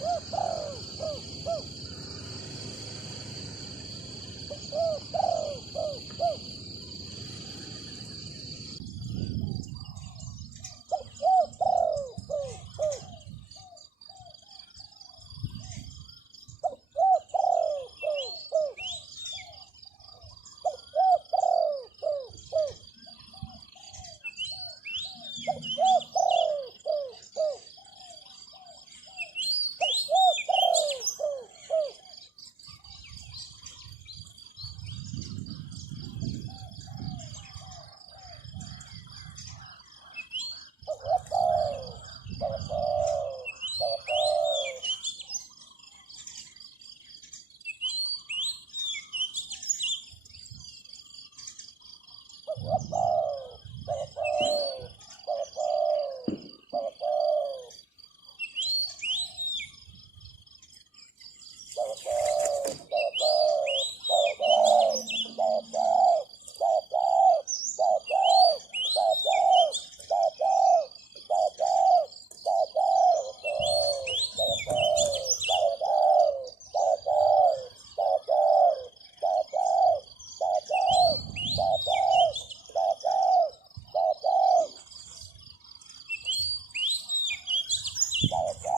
Woo! Tchau, tchau.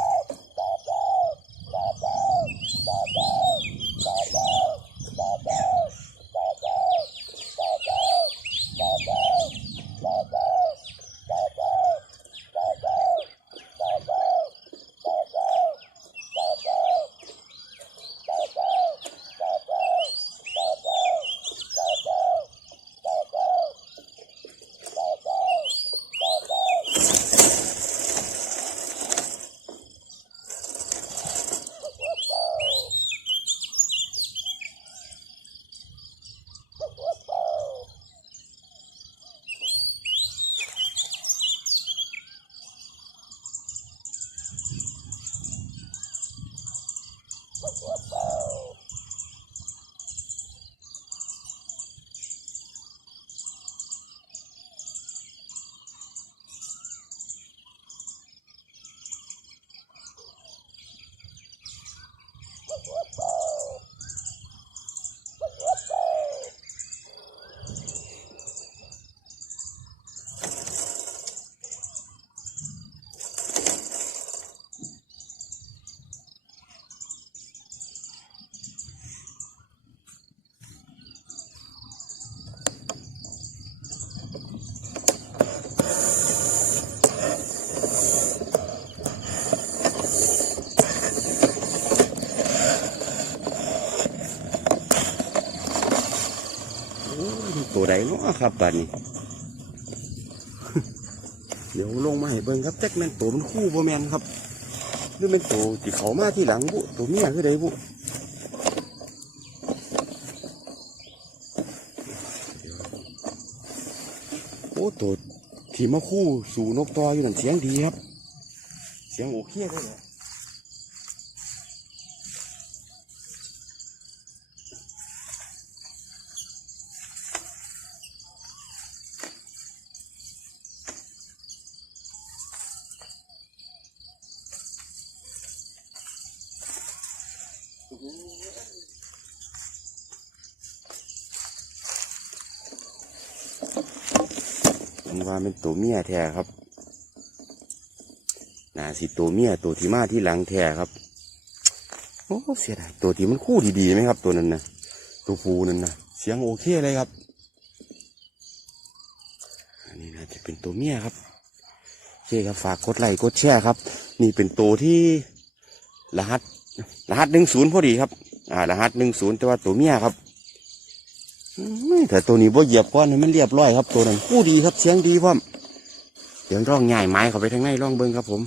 เนาะครับบัดนี้ เดี๋ยวลงมาให้เบิ่งครับแจ็คแมนตัวมันคู่บ่แมนครับหรือเป็นตัวที่เขามาที่หลังบุตัวเมียคือใดบุโอ้ตัวที่มาคู่สู่นกตออยู่นั่นเสียงดีครับ เสียงโอเคเลยเหรอ ว่าเป็นตัวเมียแท้ครับน่าสิตัวเมียตัวที่มาที่หลังแท้ครับโอ้เสียดายตัวที่มันคู่ดีๆไหมครับ ตัวนั้นนะตัวฟูนั่นนะเสียงโอเคเลยครับ อันนี้น่าจะเป็นตัวเมียครับโอเคครับฝากกดไลค์กดแชร์ครับ นี่เป็นตัวที่รหัสรหัสหนึ่งศูนย์พอดีครับ อ่ารหัสหนึ่งศูนย์แต่ว่าตัวเมียครับ แต่ตัวนี้บ่เหยียบก้อนมันเรียบร้อยครับตัวนั้นผู้ดีครับเสียงดีพ่อมเสียงร่องใหญ่ไม้เข้าไปทางในร่องเบิ้งครับผม